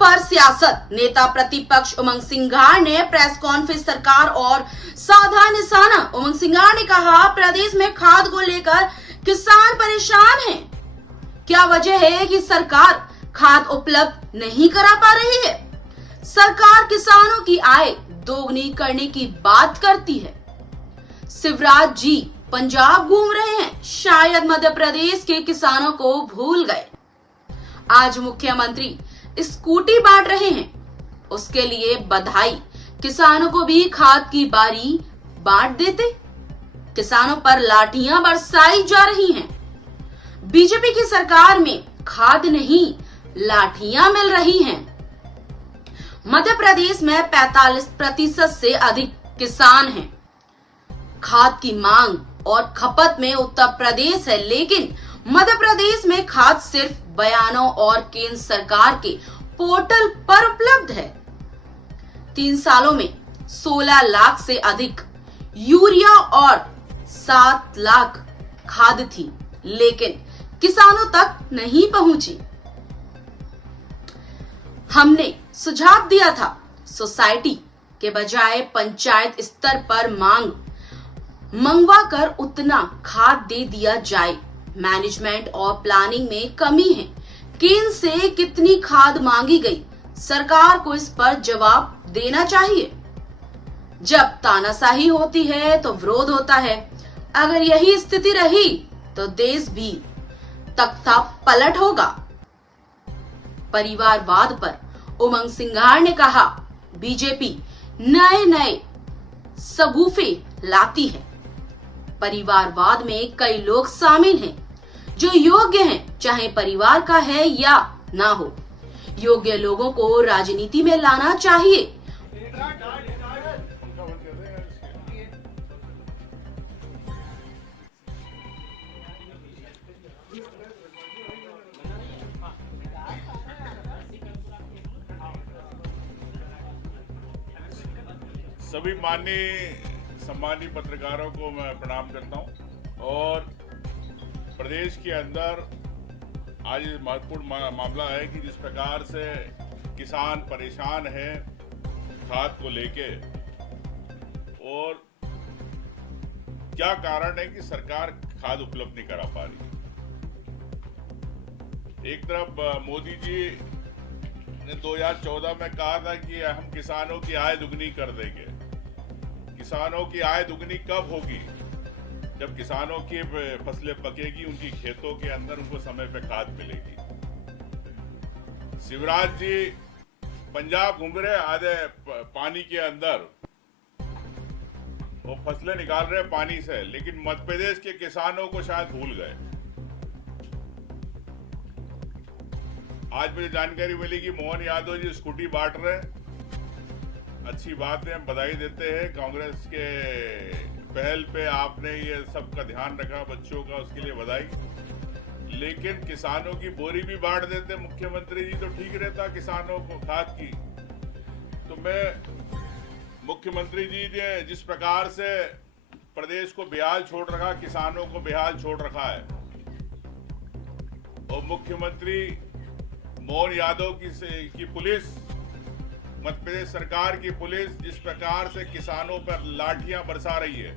पर सियासत। नेता प्रतिपक्ष उमंग सिंघार ने प्रेस कॉन्फ्रेंस सरकार और साधा निशाना। उमंग सिंघार ने कहा, प्रदेश में खाद को लेकर किसान परेशान हैं। क्या वजह है कि सरकार खाद उपलब्ध नहीं करा पा रही है? सरकार किसानों की आय दोगुनी करने की बात करती है। शिवराज जी पंजाब घूम रहे हैं, शायद मध्य प्रदेश के किसानों को भूल गए। आज मुख्यमंत्री स्कूटी बांट रहे हैं, उसके लिए बधाई। किसानों को भी खाद की बारी बांट देते। किसानों पर लाठियां बरसाई जा रही हैं। बीजेपी की सरकार में खाद नहीं लाठियां मिल रही हैं। मध्य प्रदेश में 45% से अधिक किसान हैं। खाद की मांग और खपत में उत्तर प्रदेश है, लेकिन मध्य प्रदेश में खाद सिर्फ बयानों और केंद्र सरकार के पोर्टल पर उपलब्ध है। 3 सालों में 16 लाख से अधिक यूरिया और 7 लाख खाद थी, लेकिन किसानों तक नहीं पहुंची। हमने सुझाव दिया था, सोसाइटी के बजाय पंचायत स्तर पर मांग मंगवा कर उतना खाद दे दिया जाए। मैनेजमेंट और प्लानिंग में कमी है। केंद्र से कितनी खाद मांगी गई, सरकार को इस पर जवाब देना चाहिए। जब तानाशाही होती है तो विरोध होता है। अगर यही स्थिति रही तो देश भी तख्ता पलट होगा। परिवारवाद पर उमंग सिंघार ने कहा, बीजेपी नए नए सगुफे लाती है। परिवारवाद में कई लोग शामिल हैं जो योग्य हैं, चाहे परिवार का है या ना हो। योग्य लोगों को राजनीति में लाना चाहिए। सभी माननीय सम्मानीय पत्रकारों को मैं प्रणाम करता हूं। और प्रदेश के अंदर आज महत्वपूर्ण मामला है कि जिस प्रकार से किसान परेशान है खाद को लेके, और क्या कारण है कि सरकार खाद उपलब्ध नहीं करा पा रही। एक तरफ मोदी जी ने 2014 में कहा था कि हम किसानों की आय दुगनी कर देंगे। किसानों की आय दुगनी कब होगी? जब किसानों की फसलें पकेगी, उनकी खेतों के अंदर उनको समय पे खाद मिलेगी। शिवराज जी पंजाब घूम रहे आधे पानी के अंदर, वो फसलें निकाल रहे पानी से, लेकिन मध्य प्रदेश के किसानों को शायद भूल गए। आज मुझे जानकारी मिली कि मोहन यादव जी स्कूटी बांट रहे हैं। अच्छी बात है, हम बधाई देते हैं। कांग्रेस के पहल पे आपने ये सबका ध्यान रखा बच्चों का, उसके लिए बधाई। लेकिन किसानों की बोरी भी बांट देते मुख्यमंत्री जी तो ठीक रहता किसानों को खाद की। तो मैं मुख्यमंत्री जी ने जिस प्रकार से प्रदेश को बेहाल छोड़ रखा, किसानों को बेहाल छोड़ रखा है, और मुख्यमंत्री मोहन यादव की पुलिस, मध्य प्रदेश सरकार की पुलिस जिस प्रकार से किसानों पर लाठियां बरसा रही है।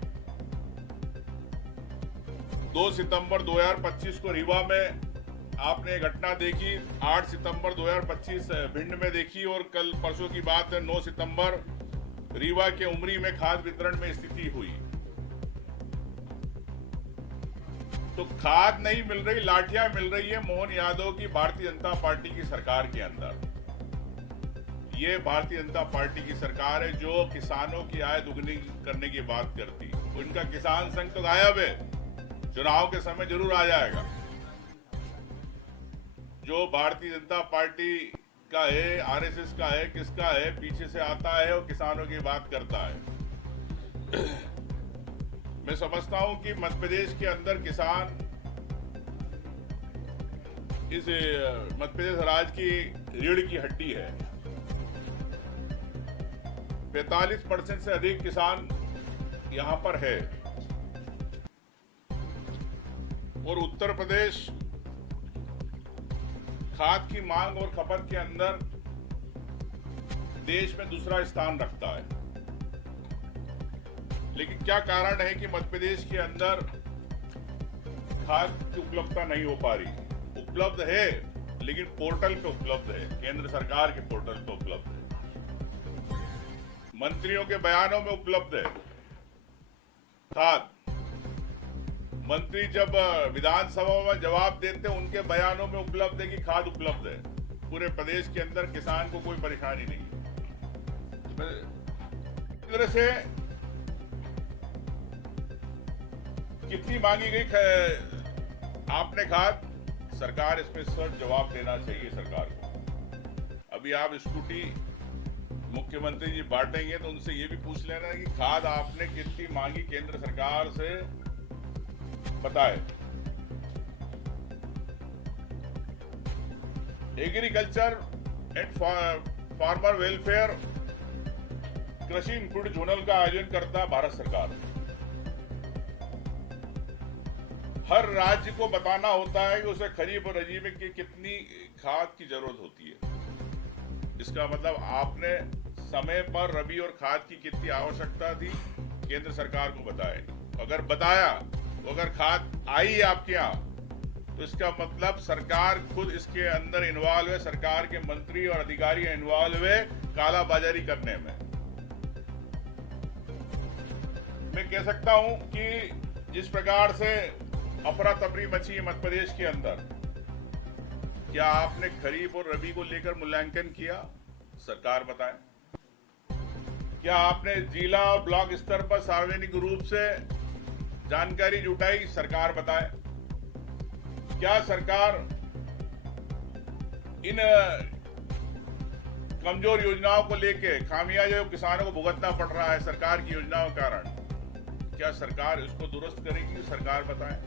2 सितंबर 2025 को रीवा में आपने घटना देखी, 8 सितंबर 2025 भिंड में देखी, और कल परसों की बात है 9 सितंबर रीवा के उमरी में खाद वितरण में स्थिति हुई। तो खाद नहीं मिल रही, लाठियां मिल रही है मोहन यादव की भारतीय जनता पार्टी की सरकार के अंदर। ये भारतीय जनता पार्टी की सरकार है जो किसानों की आय दुगनी करने की बात करती। उनका किसान संघ तो गायब है, चुनाव के समय जरूर आ जाएगा। जो भारतीय जनता पार्टी का है, आरएसएस का है, किसका है, पीछे से आता है और किसानों की बात करता है। मैं समझता हूं कि मध्य प्रदेश के अंदर किसान इस मध्य प्रदेश राज्य की रीढ़ की हड्डी है। 45% से अधिक किसान यहां पर है, और उत्तर प्रदेश खाद की मांग और खपत के अंदर देश में दूसरा स्थान रखता है। लेकिन क्या कारण है कि मध्य प्रदेश के अंदर खाद की उपलब्धता नहीं हो पा रही? उपलब्ध है, लेकिन पोर्टल पे उपलब्ध है, केंद्र सरकार के पोर्टल पे उपलब्ध है, मंत्रियों के बयानों में उपलब्ध है खाद। मंत्री जब विधानसभा में जवाब देते हैं, उनके बयानों में उपलब्ध है कि खाद उपलब्ध है। पूरे प्रदेश के अंदर किसान को कोई परेशानी नहीं है। केंद्र से कितनी मांगी गई आपने खाद? सरकार इसमें सर जवाब देना चाहिए सरकार को। अभी आप स्कूटी मुख्यमंत्री जी बांटेंगे तो उनसे ये भी पूछ लेना कि खाद आपने कितनी मांगी केंद्र सरकार से, बताए। एग्रीकल्चर एंड फार्मर वेलफेयर कृषि इनपुट जोनल का आयोजन करता भारत सरकार। हर राज्य को बताना होता है कि उसे खरीफ और रबी में कितनी खाद की जरूरत होती है। इसका मतलब आपने समय पर रबी और खाद की कितनी आवश्यकता थी केंद्र सरकार को बताया। अगर बताया, अगर खाद आई आपके यहाँ, तो इसका मतलब सरकार खुद इसके अंदर इन्वॉल्व है, सरकार के मंत्री और अधिकारी इन्वॉल्व है कालाबाजारी करने में। मैं कह सकता हूं कि जिस प्रकार से अफरा तफरी मची है मध्य प्रदेश के अंदर, क्या आपने खरीफ और रबी को लेकर मूल्यांकन किया? सरकार बताए। क्या आपने जिला और ब्लॉक स्तर पर सार्वजनिक रूप से जानकारी जुटाई? सरकार बताए। क्या सरकार इन कमजोर योजनाओं को लेके खामियाजा जो किसानों को भुगतना पड़ रहा है सरकार की योजनाओं के कारण, क्या सरकार इसको दुरुस्त करेगी? सरकार बताए।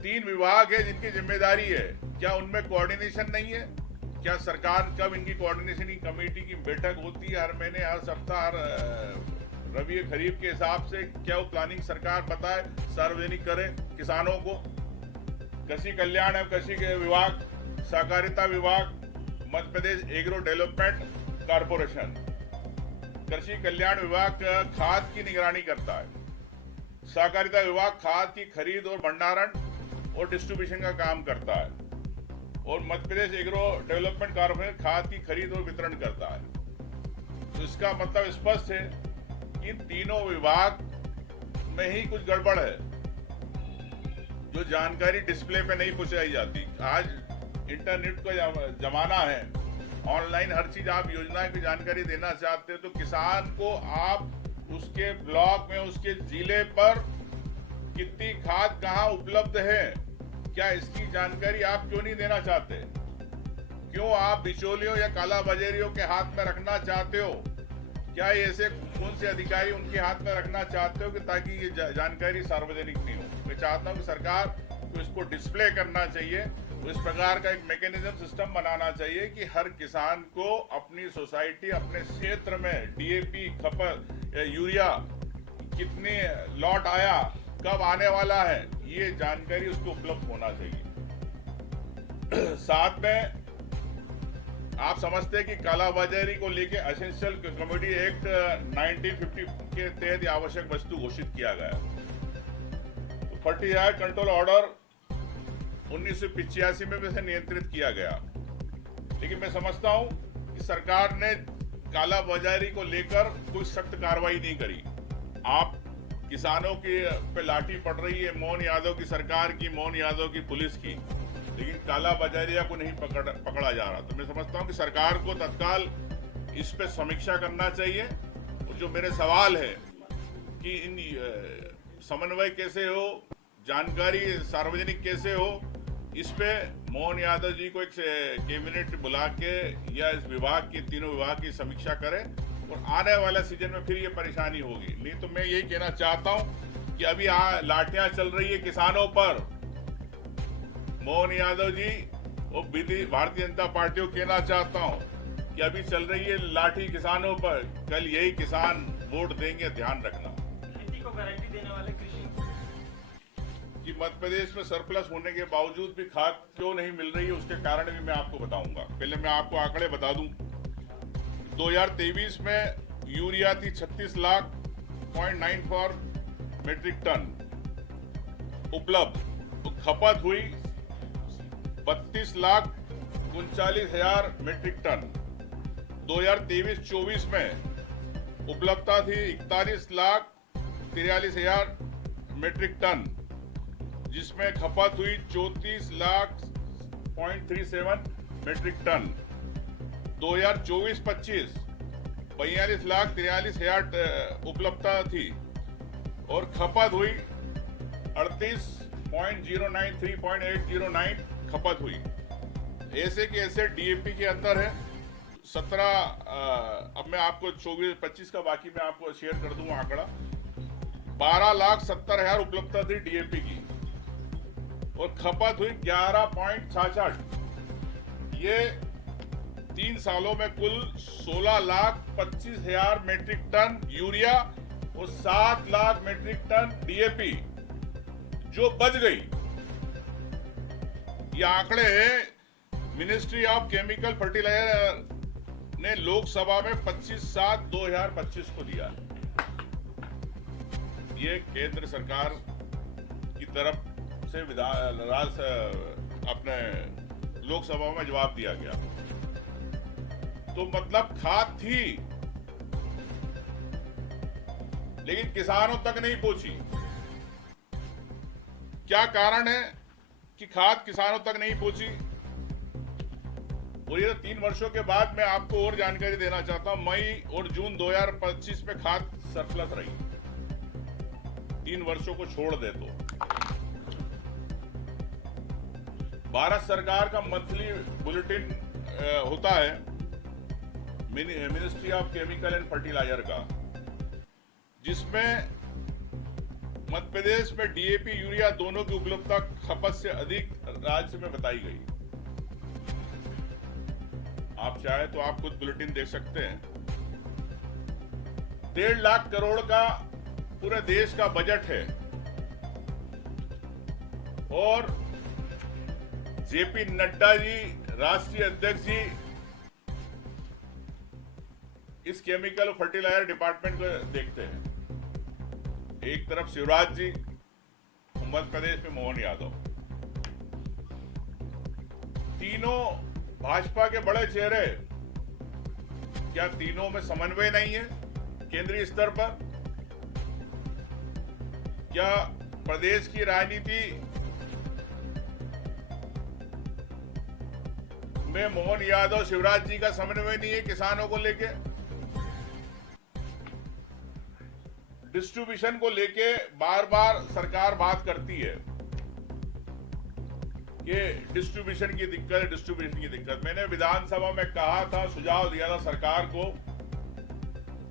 3 विभाग है जिनकी जिम्मेदारी है, क्या उनमें कोऑर्डिनेशन नहीं है? क्या सरकार कब इनकी कोऑर्डिनेशन की कमेटी की बैठक होती है? हर महीने, हर सप्ताह, हर रबी खरीफ के हिसाब से क्या वो प्लानिंग सरकार बताए, सार्वजनिक करे किसानों को? कृषि कल्याण एवं कृषि विभाग, सहकारिता विभाग, Madhya Pradesh agro development corporation, कृषि कल्याण विभाग खाद की निगरानी करता है, सहकारिता विभाग खाद की खरीद और भंडारण और डिस्ट्रीब्यूशन का काम करता है, और Madhya Pradesh agro development corporation खाद की खरीद और वितरण करता है। तो इसका मतलब स्पष्ट है कि इन तीनों विभाग में ही कुछ गड़बड़ है, जो जानकारी डिस्प्ले पे नहीं पहुंचाई जाती। आज इंटरनेट का जमाना है, ऑनलाइन हर चीज आप योजना की जानकारी देना चाहते हो, तो किसान को आप उसके ब्लॉक में, उसके जिले पर कितनी खाद कहाँ उपलब्ध है, क्या इसकी जानकारी आप क्यों नहीं देना चाहते? क्यों आप बिचौलियों या कालाबाजारियों के हाथ में रखना चाहते हो? क्या ये ऐसे कौन से अधिकारी उनके हाथ में रखना चाहते हो कि ताकि ये जानकारी सार्वजनिक नहीं हो? मैं चाहता हूं कि सरकार को इसको डिस्प्ले करना चाहिए, तो इस प्रकार का एक मैकेनिज्म सिस्टम बनाना चाहिए कि हर किसान को अपनी सोसाइटी, अपने क्षेत्र में डीएपी खपत या यूरिया कितनी लॉट आया, कब आने वाला है, ये जानकारी उसको उपलब्ध होना चाहिए। साथ में आप समझते हैं कि कालाबाजारी को लेके एसेंशियल कमोडिटी एक्ट 1950 के तहत आवश्यक वस्तु घोषित किया गया। तो फर्टिलाइजर कंट्रोल ऑर्डर 1985 में इसे नियंत्रित किया गया, लेकिन मैं समझता हूं कि सरकार ने कालाबाजारी को लेकर कोई सख्त कार्रवाई नहीं करी। आप किसानों की पे लाठी पड़ रही है मोहन यादव की सरकार की, मोहन यादव की पुलिस की, लेकिन कालाबाजारिया को नहीं पकड़ा जा रहा। तो मैं समझता हूं कि सरकार को तत्काल इस पे समीक्षा करना चाहिए। और जो मेरे सवाल है कि इन समन्वय कैसे हो, जानकारी सार्वजनिक कैसे हो, इस पे मोहन यादव जी को एक कैबिनेट बुला के या इस विभाग की, तीनों विभाग की समीक्षा करें, और आने वाला सीजन में फिर ये परेशानी होगी। नहीं तो मैं यही कहना चाहता हूं कि अभी लाठियां चल रही है किसानों पर। मोहन यादव जी और भारतीय जनता पार्टी को कहना चाहता हूं कि अभी चल रही है लाठी किसानों पर, कल यही किसान वोट देंगे, ध्यान रखना। खेती को गारंटी देने वाले कृषि कि मध्य प्रदेश में सरप्लस होने के बावजूद भी खाद क्यों नहीं मिल रही है, उसके कारण भी मैं आपको बताऊंगा। पहले मैं आपको आंकड़े बता दूं। 2023 में यूरिया थी 36 लाख 0.94 मीट्रिक टन उपलब्ध, तो खपत हुई 32 लाख 39,000 मीट्रिक टन। 2023-24 में उपलब्धता थी 41 लाख 43,000 मीट्रिक टन, जिसमें खपत हुई 34 लाख 0.37 मीट्रिक टन। 2024-25 42 लाख 43,000 उपलब्धता थी और खपत हुई 38.093.809 खपत हुई। ऐसे के ऐसे डीएपी के अंदर है 17। अब मैं आपको 24-25 का बाकी मैं आपको शेयर कर दूंगा आंकड़ा। 12,70,000 उपलब्धता थी डीएपी की और खपत हुई 11.66। ये 3 सालों में कुल 16,25,000 मीट्रिक टन यूरिया और 7 लाख मीट्रिक टन डीएपी जो बच गई। ये आंकड़े मिनिस्ट्री ऑफ केमिकल फर्टिलाइजर ने लोकसभा में 25/7/2025 को दिया है। ये केंद्र सरकार की तरफ से अपने लोकसभा में जवाब दिया गया। तो मतलब खाद थी लेकिन किसानों तक नहीं पहुंची। क्या कारण है कि खाद किसानों तक नहीं पहुंची? और ये 3 वर्षों के बाद मैं आपको और जानकारी देना चाहता हूं। मई और जून 2025 में खाद सरप्लस रही। 3 वर्षों को छोड़ दे तो भारत सरकार का मंथली बुलेटिन होता है ministry of chemical and fertiliser का, जिसमें मध्य प्रदेश में डीएपी यूरिया दोनों की उपलब्धता खपत से अधिक राज्य में बताई गई। आप चाहे तो आप खुद बुलेटिन देख सकते हैं। 1.5 लाख करोड़ का पूरे देश का बजट है और जेपी नड्डा जी राष्ट्रीय अध्यक्ष जी इस केमिकल फर्टिलाइजर डिपार्टमेंट को देखते हैं। एक तरफ शिवराज जी, मध्य प्रदेश में मोहन यादव, तीनों भाजपा के बड़े चेहरे। क्या तीनों में समन्वय नहीं है केंद्रीय स्तर पर? क्या प्रदेश की राजनीति में मोहन यादव शिवराज जी का समन्वय नहीं है किसानों को लेके? डिस्ट्रीब्यूशन को लेके बार बार सरकार बात करती है कि डिस्ट्रीब्यूशन की दिक्कत। मैंने विधानसभा में कहा था, सुझाव दिया था सरकार को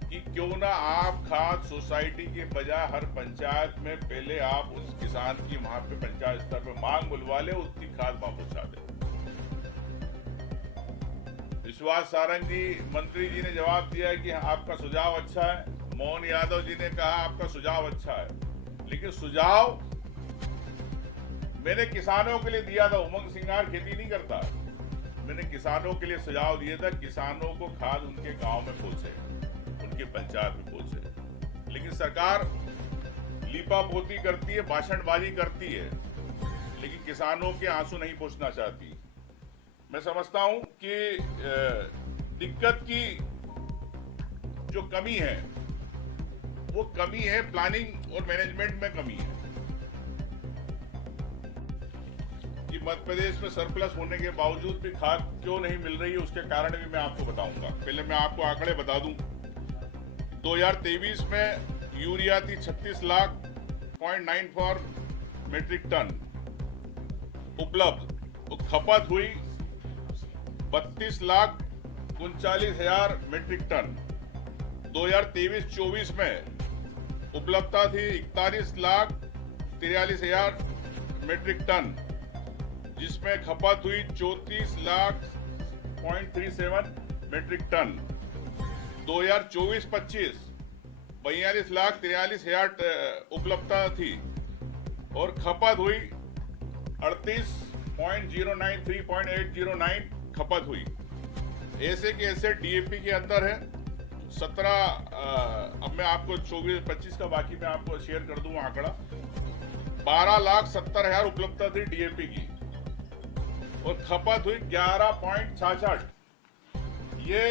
कि क्यों ना आप खाद सोसाइटी के बजाय हर पंचायत में पहले आप उस किसान की वहां पे पंचायत स्तर पर मांग बुलवा ले, उसकी खाद वहां पहुंचा दे। विश्वास सारंग जी मंत्री जी ने जवाब दिया कि आपका सुझाव अच्छा है। मोहन यादव जी ने कहा आपका सुझाव अच्छा है, लेकिन सुझाव मैंने किसानों के लिए दिया था। उमंग सिंगार खेती नहीं करता। मैंने किसानों के लिए सुझाव दिया था, किसानों को खाद उनके गांव में पहुंचे, उनके पंचायत में पहुंचे। लेकिन सरकार लीपापोती करती है, भाषणबाजी करती है, लेकिन किसानों के आंसू नहीं पहुंचना चाहती। मैं समझता हूं कि दिक्कत की जो कमी है वो कमी है प्लानिंग और मैनेजमेंट में कमी है। कि मध्य प्रदेश में सरप्लस होने के बावजूद भी खाद क्यों नहीं मिल रही है, उसके कारण भी मैं आपको बताऊंगा। पहले मैं आपको आंकड़े बता दूं। 2023 में यूरिया थी 36 लाख 0.94 मीट्रिक टन उपलब्ध, तो खपत हुई 32 लाख 39,000 मीट्रिक टन। 2023-24 में उपलब्धता थी 41 लाख 43,000 मीट्रिक टन, जिसमें खपत हुई 34 लाख 0.37 मीट्रिक टन। 2024-25 42 लाख 43,000 उपलब्धता थी और खपत हुई 38.093.809 खपत हुई। ऐसे के ऐसे डीएपी के अंदर है 17, अब मैं आपको 24-25 का बाकी मैं आपको शेयर कर दूं आंकड़ा। 12,70,000 उपलब्धता थी डीएपी की और खपत हुई 11.66। ये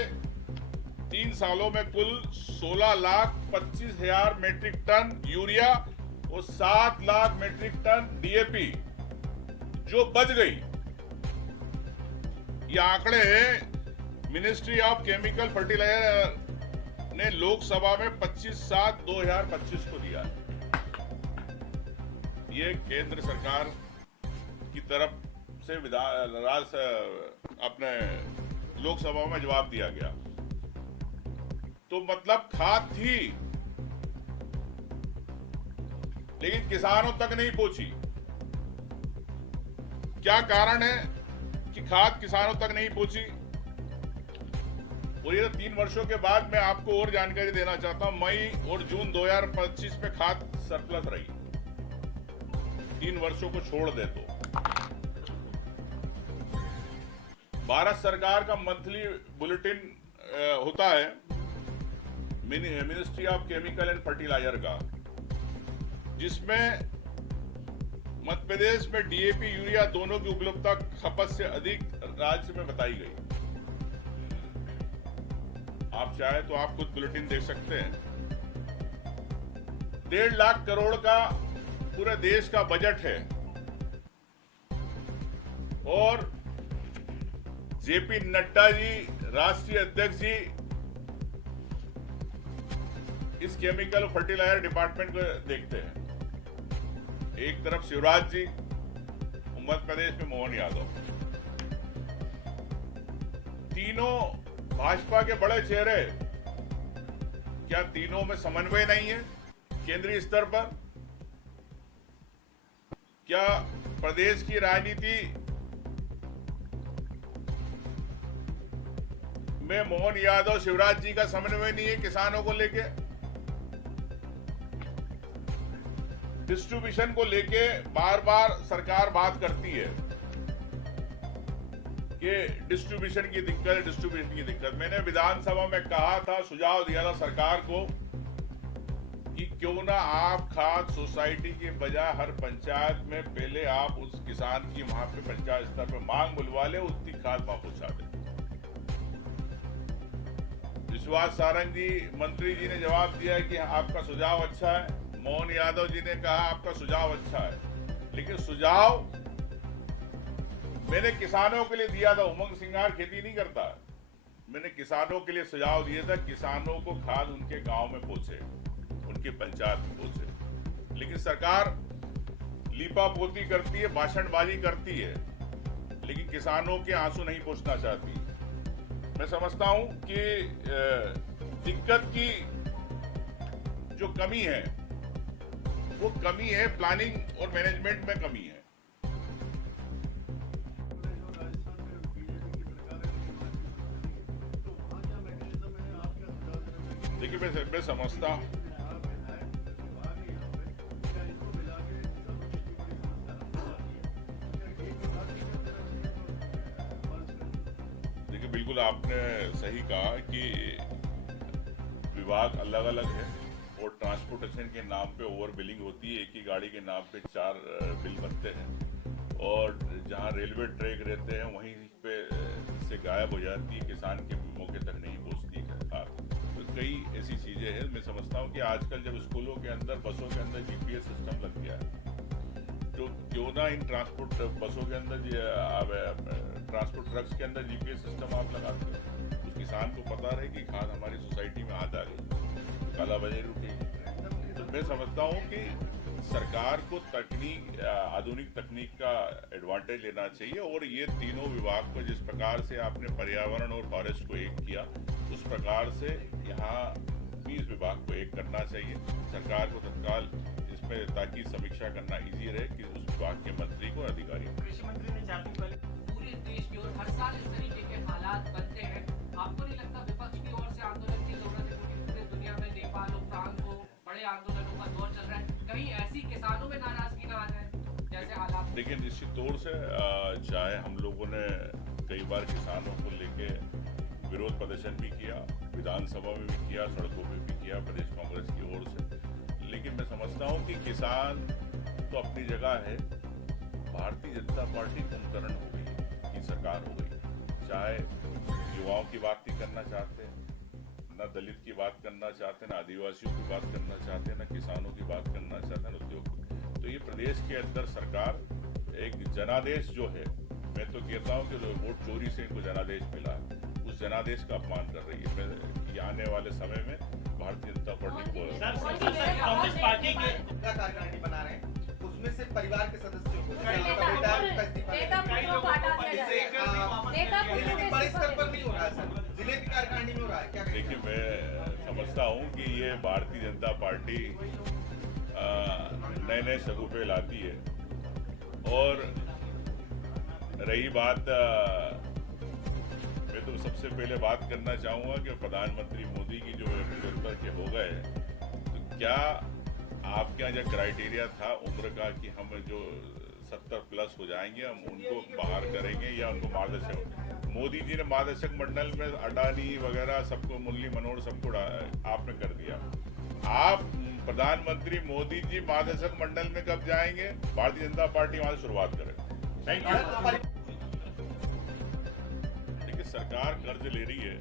3 सालों में कुल 16,25,000 मेट्रिक टन यूरिया और 7 लाख मेट्रिक टन डीएपी जो बच गई। ये आंकड़े मिनिस्ट्री ऑफ केमिकल फर्टिलाइजर ने लोकसभा में 25/7/2025 को दिया। ये केंद्र सरकार की तरफ से अपने लोकसभा में जवाब दिया गया। तो मतलब खाद थी लेकिन किसानों तक नहीं पहुंची। क्या कारण है कि खाद किसानों तक नहीं पहुंची? और ये 3 वर्षों के बाद मैं आपको और जानकारी देना चाहता हूं। मई और जून 2025 में खाद सरप्लस रही। 3 वर्षों को छोड़ दे तो भारत सरकार का मंथली बुलेटिन होता है ministry of chemical and fertiliser का, जिसमें मध्य प्रदेश में डीएपी यूरिया दोनों की उपलब्धता खपत से अधिक राज्य में बताई गई। आप चाहे तो आप खुद बुलेटिन देख सकते हैं। 1.5 लाख करोड़ का पूरे देश का बजट है और जेपी नड्डा जी राष्ट्रीय अध्यक्ष जी इस केमिकल फर्टिलाइजर डिपार्टमेंट को देखते हैं। एक तरफ शिवराज जी, मध्य प्रदेश में मोहन यादव, तीनों भाजपा के बड़े चेहरे। क्या तीनों में समन्वय नहीं है केंद्रीय स्तर पर? क्या प्रदेश की राजनीति में मोहन यादव शिवराज जी का समन्वय नहीं है किसानों को लेके? डिस्ट्रीब्यूशन को लेके बार बार सरकार बात करती है कि डिस्ट्रीब्यूशन की दिक्कत। मैंने विधानसभा में कहा था, सुझाव दिया था सरकार को कि क्यों ना आप खाद सोसाइटी के बजाय हर पंचायत में पहले आप उस किसान की वहां पे पंचायत स्तर पे मांग बुलवा ले, उतनी खाद वहां पहुंचा दे। विश्वास सारंग जी मंत्री जी ने जवाब दिया कि आपका सुझाव अच्छा है। मोहन यादव जी ने कहा आपका सुझाव अच्छा है, लेकिन सुझाव मैंने किसानों के लिए दिया था। उमंग सिंगार खेती नहीं करता। मैंने किसानों के लिए सुझाव दिया था, किसानों को खाद उनके गांव में पहुंचे, उनकी पंचायत में पहुंचे। लेकिन सरकार लीपापोती करती है, भाषणबाजी करती है, लेकिन किसानों के आंसू नहीं पहुंचना चाहती। मैं समझता हूं कि दिक्कत की जो कमी है वो कमी है प्लानिंग और मैनेजमेंट में कमी है। देखिए मैं समझता हूं, देखिए बिल्कुल आपने सही कहा कि विभाग अलग अलग है और ट्रांसपोर्टेशन के नाम पे ओवर बिलिंग होती है। एक ही गाड़ी के नाम पे 4 बिल बनते हैं और जहां रेलवे ट्रैक रहते हैं वहीं पे से गायब हो जाती है, किसान के मौके तक नहीं पहुंचती है। तो कई ऐसी चीजें हैं। मैं समझता हूं कि आजकल जब स्कूलों के अंदर, बसों के अंदर जीपीएस सिस्टम लग गया है, तो क्यों ना इन ट्रांसपोर्ट बसों के अंदर, ट्रांसपोर्ट ट्रक्स के अंदर जीपीएस सिस्टम आप लगाते हैं। उस किसान को पता रहे कि खाद हमारी सोसाइटी में आ गई, कालाबाजारी रुकेगी। तो मैं समझता हूँ कि सरकार को आधुनिक तकनीक का एडवांटेज लेना चाहिए और ये तीनों विभाग को जिस प्रकार से आपने पर्यावरण और फॉरेस्ट को एक किया, उस प्रकार से यहाँ 20 विभाग को एक करना चाहिए सरकार को तत्काल इसमें, ताकि समीक्षा करना इजी रहे कि उस विभाग के मंत्री को, अधिकारी। कृषि मंत्री ने 4 दिन पहले पूरे देश की ओर हर साल इस तरीके के हालात बनते हैं। आपको नहीं लगता विपक्ष की ओर से आंदोलन की जरूरत है, क्योंकि पूरे दुनिया में नेपाल और फ्रांस को बड़े आंदोलनों का दौर चल रहा है, कहीं ऐसी किसानों में नाराजगी ना आ जाए जैसे हालात? देखिए निश्चित तौर से चाहे हम लोगों ने कई बार किसानों को लेके प्रदर्शन भी किया, विधानसभा में भी किया, सड़कों पे भी किया प्रदेश कांग्रेस की ओर से। लेकिन मैं समझता हूं कि किसान तो अपनी जगह है, भारतीय जनता पार्टी कुंभकर्ण हो गई की सरकार हो गई। चाहे युवाओं की बात नहीं करना चाहते, न दलित की बात करना चाहते, न आदिवासियों की बात करना चाहते, न किसानों की बात करना चाहते, न उद्योग। तो ये प्रदेश के अंदर सरकार एक जनादेश जो है, मैं तो कहता हूं कि वोट चोरी से इनको जनादेश मिला, उस जनादेश का अपमान कर रही है। ये आने वाले समय में भारतीय जनता पार्टी को कांग्रेस पार्टी के कार्यकारिणी बना रहे हैं, उसमें से परिवार के सदस्यों को बड़े स्तर पर नहीं हो रहा है सर, जिले की कार्यकारिणी में हो रहा है क्या? देखिए, मैं समझता हूं कि ये भारतीय जनता पार्टी नए नए शगुफे लाती है। और रही बात, मैं तो सबसे पहले बात करना चाहूंगा कि प्रधानमंत्री मोदी की जो 75 के हो गए, तो क्या आपके यहाँ जो क्राइटेरिया था उम्र का कि हम जो 70 प्लस हो जाएंगे हम उनको बाहर करेंगे या उनको मार्गदर्शक, मोदी जी ने मार्गदर्शक मंडल में अडानी वगैरह सबको, मुरली मनोहर सबको आपने कर दिया। आप प्रधानमंत्री मोदी जी मार्गदर्शक मंडल में कब जाएंगे? भारतीय जनता पार्टी वहां से शुरुआत करे। देखिए, सरकार कर्ज ले रही है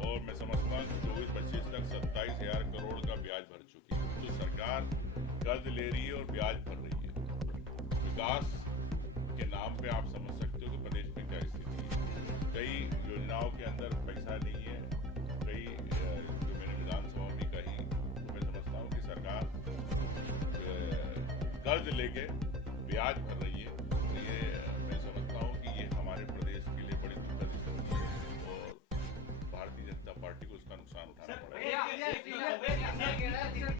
और मैं समझता हूँ कि 24-25 तक 27,000 करोड़ का ब्याज भर चुकी है। तो सरकार कर्ज ले रही है और ब्याज भर रही है। विकास के नाम पे आप समझ सकते हो कि प्रदेश में क्या स्थिति है। कई योजनाओं के अंदर पैसा नहीं है, कई जो मैंने विधानसभा में कही, तो मैं समझता हूँ कि सरकार कर्ज लेके ब्याज भर रही है।